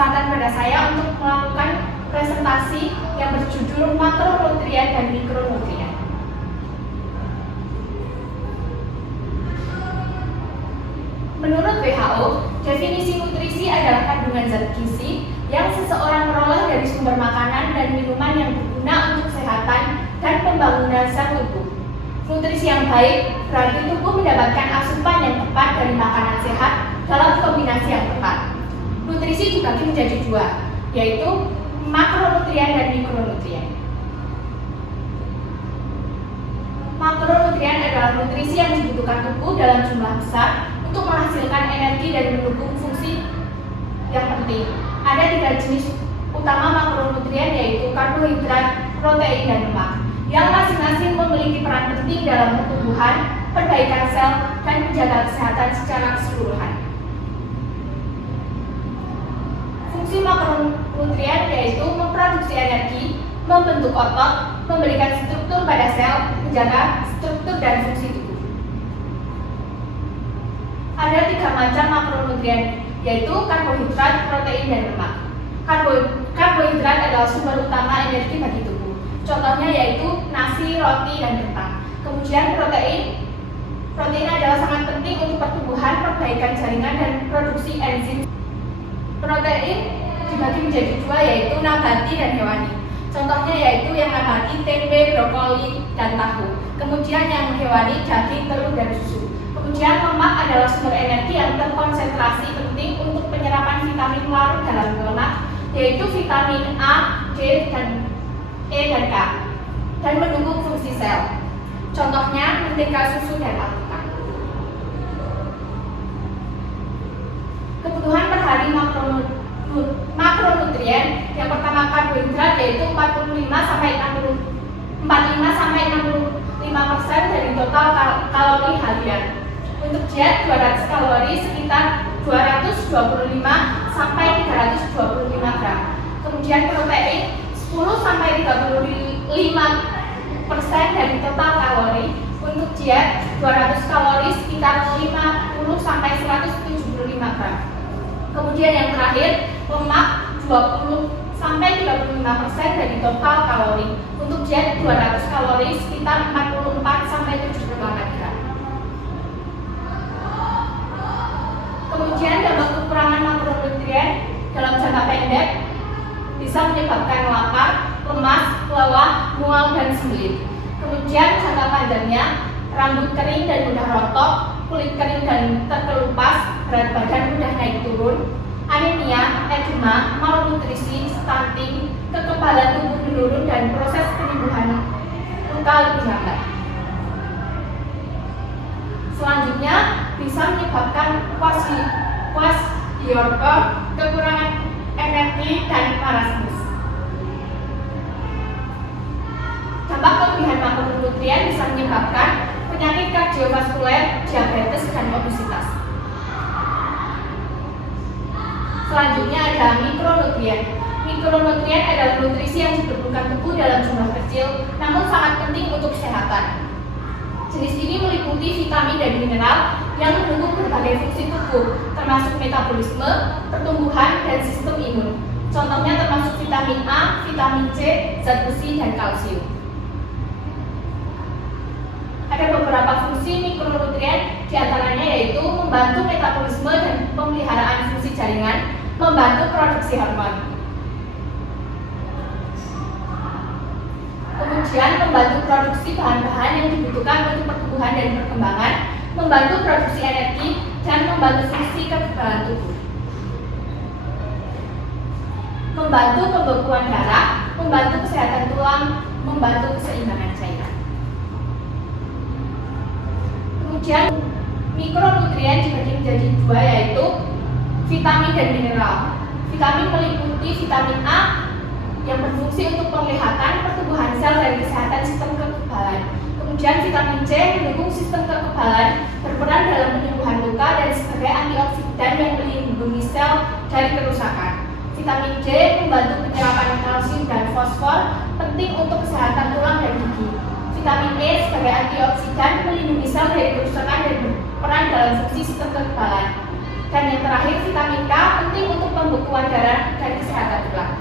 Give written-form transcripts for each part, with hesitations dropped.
kesempatan pada saya untuk melakukan presentasi yang berjudul makronutrien dan mikronutrien. Menurut WHO, definisi nutrisi adalah kandungan zat gizi yang seseorang peroleh dari sumber makanan dan minuman yang berguna untuk kesehatan dan pembangunan sel tubuh. Nutrisi yang baik berarti tubuh mendapatkan asupan yang tepat dari makanan sehat dalam kombinasi yang tepat. Nutrisi dibagi menjadi dua, yaitu makronutrien dan mikronutrien. Makronutrien adalah nutrisi yang dibutuhkan tubuh dalam jumlah besar untuk menghasilkan energi dan mendukung fungsi yang penting. Ada 3 jenis utama makronutrien, yaitu karbohidrat, protein, dan lemak, yang masing-masing memiliki peran penting dalam pertumbuhan, perbaikan sel, dan menjaga kesehatan secara keseluruhan. Fungsi makronutrien yaitu memproduksi energi, membentuk otot, memberikan struktur pada sel, menjaga struktur dan fungsi tubuh. Ada 3 macam makronutrien, yaitu karbohidrat, protein, dan lemak. Karbohidrat adalah sumber utama energi bagi tubuh. Contohnya yaitu nasi, roti, dan kentang. Kemudian protein adalah sangat penting untuk pertumbuhan, perbaikan jaringan, dan produksi enzim. Protein dibagi menjadi 2, yaitu nabati dan hewani. Contohnya yaitu yang nabati tempe, brokoli, dan tahu. Kemudian yang hewani daging, telur, dan susu. Kemudian lemak adalah sumber energi yang terkonsentrasi penting untuk penyerapan vitamin larut dalam lemak, yaitu vitamin A, D, dan E dan K, dan mendukung fungsi sel. Contohnya mentega, susu, dan alpukat. Kebutuhan per hari makronutrien, yang pertama karbohidrat, yaitu 45-65% dari total kalori harian. Untuk diet 200 kalori sekitar 225-325 gram. Kemudian protein 10-35% dari total kalori. Untuk diet 200 kalori sekitar 50-175 gram. Kemudian yang terakhir, lemak 20-35% dari total kalori. Untuk diet 200 kalori sekitar 44-75 gram. Kemudian dampak kekurangan makronutrien dalam jangka pendek bisa menyebabkan lapar, lemas, lelah, mual, dan sembelit. Kemudian jangka panjangnya, rambut kering dan mudah rontok, kulit kering dan terkelupas, berat badan mudah naik turun, anemia, edema, malnutrisi, stunting, kekebalan tubuh menurun, dan proses penyembuhan luka lebih lambat. Selanjutnya bisa menyebabkan kwashiorkor, kekurangan energi, dan marasmus. Dampak kelebihan makronutrien bisa menyebabkan penyakit kardiovaskuler, diabetes, dan obesitas. Selanjutnya ada mikronutrien. Mikronutrien adalah nutrisi yang diperlukan tubuh dalam jumlah kecil, namun sangat penting untuk kesehatan. Jenis ini meliputi vitamin dan mineral yang mendukung berbagai fungsi tubuh, termasuk metabolisme, pertumbuhan, dan sistem imun. Contohnya termasuk vitamin A, vitamin C, zat besi, dan kalsium. Ada beberapa fungsi mikronutrien, diantaranya yaitu membantu metabolisme dan pemeliharaan fungsi jaringan, membantu produksi hormon. Kemudian membantu produksi bahan-bahan yang dibutuhkan untuk pertumbuhan dan perkembangan, membantu produksi energi, dan membantu fungsi kekebalan tubuh. Membantu pembekuan darah, membantu kesehatan tulang, membantu keseimbangan cairan. Kemudian mikronutrien dibagi menjadi 2, yaitu vitamin dan mineral. Vitamin meliputi vitamin A yang berfungsi untuk penglihatan, pertumbuhan sel, dan kesehatan sistem kekebalan. Kemudian vitamin C mendukung sistem kekebalan, berperan dalam penyembuhan luka, dan sebagai antioksidan yang melindungi sel dari kerusakan. Vitamin D membantu penyerapan kalsium dan fosfor, penting untuk kesehatan tulang dan gigi. Vitamin E sebagai antioksidan melindungi sel dari kerusakan dan berperan dalam fungsi sistem kekebalan. Dan yang terakhir, vitamin K penting untuk pembekuan darah dan kesehatan tulang.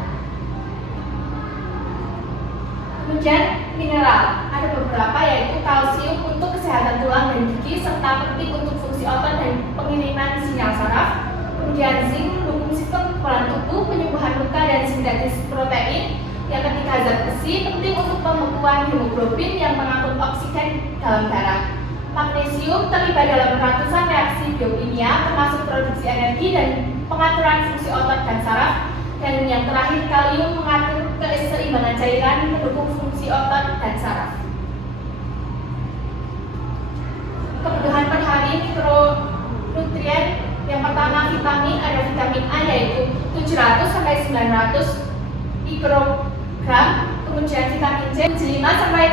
Kemudian mineral, ada beberapa yaitu kalsium untuk kesehatan tulang dan gigi serta penting untuk fungsi otot dan pengiriman sinyal saraf. Kemudian zinc mendukung sistem kekebalan tubuh, penyembuhan luka dan sintesis protein. Yang ketiga, zat besi penting untuk pembekuan hemoglobin yang mengangkut oksigen dalam darah. Magnesium terlibat dalam ratusan reaksi biokimia termasuk produksi energi dan pengaturan fungsi otot dan saraf. Dan yang terakhir, kalium mengatur keseimbangan cairan, mendukung fungsi otot dan saraf. Kebutuhan per hari mikronutrien, yang pertama vitamin, ada vitamin A yaitu 700 sampai 900 mikrogram, kemudian vitamin C 75 sampai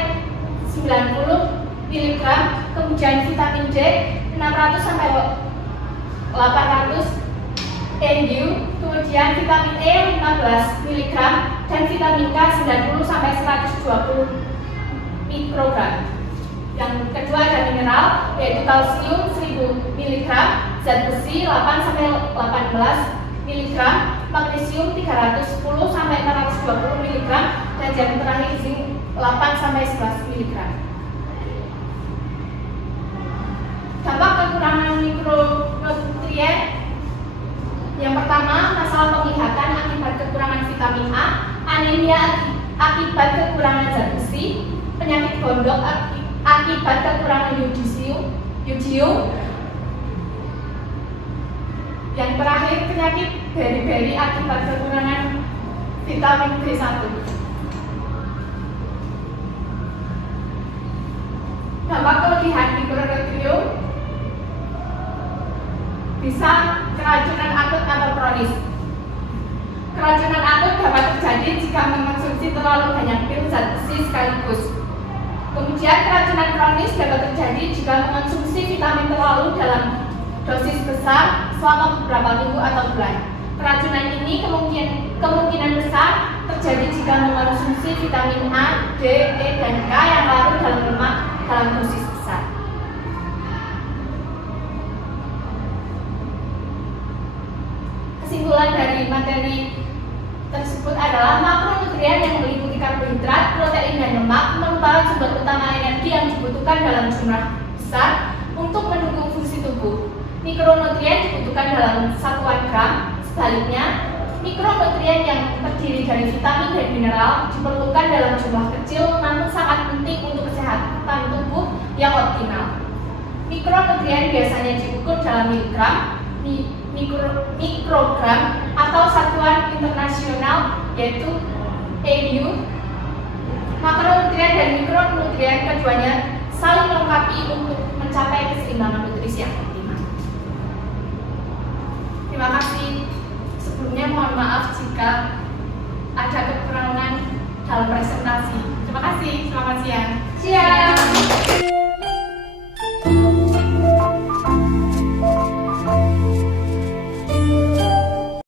90 mg, kemudian vitamin D 600 sampai 800 mg, kemudian vitamin E 15 mg dan vitamin K 90 sampai 120 mikrogram. Yang kedua ada mineral yaitu kalsium 1000 mg, zat besi 8 sampai 18 mg, magnesium 310 sampai 420 mg dan yang terakhir zinc 8 sampai 11 mg. Dampak kekurangan mikronutrien. Yang pertama, masalah penglihatan akibat kekurangan vitamin A, anemia akibat kekurangan zat besi, penyakit gondok akibat kekurangan yodium. Yang terakhir, penyakit beri-beri akibat kekurangan vitamin B1. Dampak kelebihan mikronutrien bisa keracunan akut atau kronis. Keracunan akut dapat terjadi jika mengonsumsi terlalu banyak pil zat besi sekaligus. Kemudian keracunan kronis dapat terjadi jika mengonsumsi vitamin terlalu dalam dosis besar selama beberapa minggu atau bulan. Keracunan ini kemungkinan besar terjadi jika mengonsumsi vitamin A, D, E, dan K yang larut dalam lemak dalam dosis besar. Kesimpulan dari materi tersebut adalah makronutrien yang meliputi karbohidrat, protein, dan lemak merupakan sumber utama energi yang dibutuhkan dalam jumlah besar untuk mendukung fungsi tubuh. Mikronutrien dibutuhkan dalam satuan gram. Sebaliknya, mikronutrien yang terdiri dari vitamin dan mineral diperlukan dalam jumlah kecil namun sangat penting untuk kesehatan tubuh yang optimal. Mikronutrien biasanya diukur dalam miligram, mikrogram atau satuan internasional yaitu EU. Makronutrien dan mikronutrien keduanya saling melengkapi untuk mencapai keseimbangan nutrisi yang optimal. Terima kasih. Sebelumnya mohon maaf jika ada kekurangan dalam presentasi. Terima kasih. Selamat siang. Siang.